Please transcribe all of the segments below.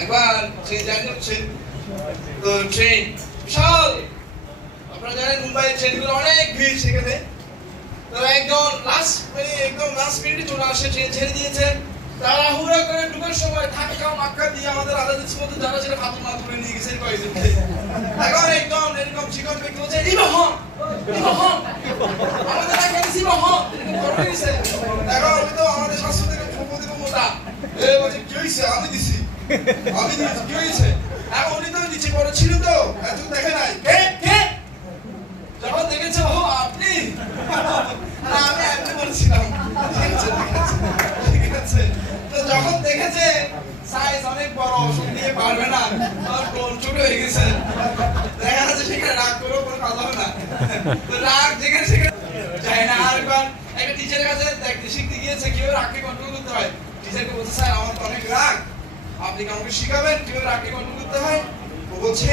একবার train journey হচ্ছে, তো ট্রেন বিশাল, আপনারা জানেন মুম্বাইয়ের ট্রেনগুলো অনেক ভিড় সেখানে। তো একজন একদম লাস্ট মিনিটে চলে আসে, ট্রেন ছেড়ে দিয়েছে, তারা হুড়া করে ঢুকার সময় ধাক্কা মাক্কা দিয়ে আমাদের আলাদা মধ্যে যারা সেটা ফাতুল না তুলে নিয়ে গেছে কয়েকজনকে। এখন একদম এরকম চিকন ব্যক্তি বলছে ইবাহন আমাদের এখানে ইবাহন এরকম করে দিয়েছে। এখন আমি তো আমাদের শাস্ত্র থেকে সম্পত্তি মোটা বলছে কি হয়েছে, আমি দিছি কি হয়েছে, এখন উনি তো নিচে পড়ে ছিল, তো এত দেখে নাই, কে যখন দেখেছে ও আপনি, আমি এমনি বলছিলাম ঠিক আছে। তো যখন দেখেছে সাইজ অনেক বড়, ওষুধ দিয়ে পারবে না, টোন ছোট হয়ে গেছে, দেখা যাচ্ছে সেখানে রাগ করেও কোনো কাজ হবে না, তো রাগ যেখানে সেখানে যায় না। আর একবার একটা টিচারের কাছে দেখতে শিখতে গিয়েছে কিভাবে রাগকে কন্ট্রোল করতে হয়। টিচারকে বলছে স্যার আমার তো অনেক রাগ, আপনি কি আমাকে শিখাবেন কিভাবে রাগকে কন্ট্রোল করতে হয়। ও বলছে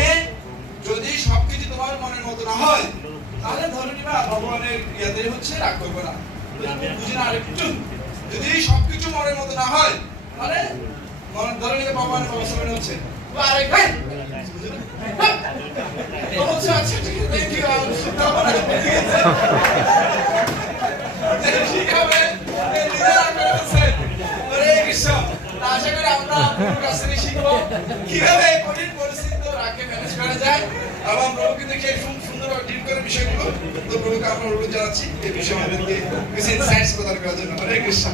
যদি সবকিছু তোমার মনের মতো না হয় তাহলে ধরে নিবা ভগবানের ইয়াদের হচ্ছে রাগ করবে না, বুঝি না আরেকটু, যদি সবকিছু মনের মতো না হয় তাহলে মনে ধরে নিবে ভগবানের ব্যবস্থা মনে হচ্ছে আরেক আচ্ছা ঠিক আছে থ্যাংক ইউ আশা করি আমরা আপনার কাছ থেকে শিখবো কিভাবে কঠিন পরিস্থিতিতে রাগকে ম্যানেজ করা যায়, এবং প্রভু কিন্তু সেই সুন্দরভাবে ডিল করে বিষয়গুলো। তো প্রভুকে আমরা অনুরোধ জানাচ্ছি এই বিষয়ে আমাদেরকে কিছু ইনসাইটস প্রদান করার জন্য। হরে কৃষ্ণ।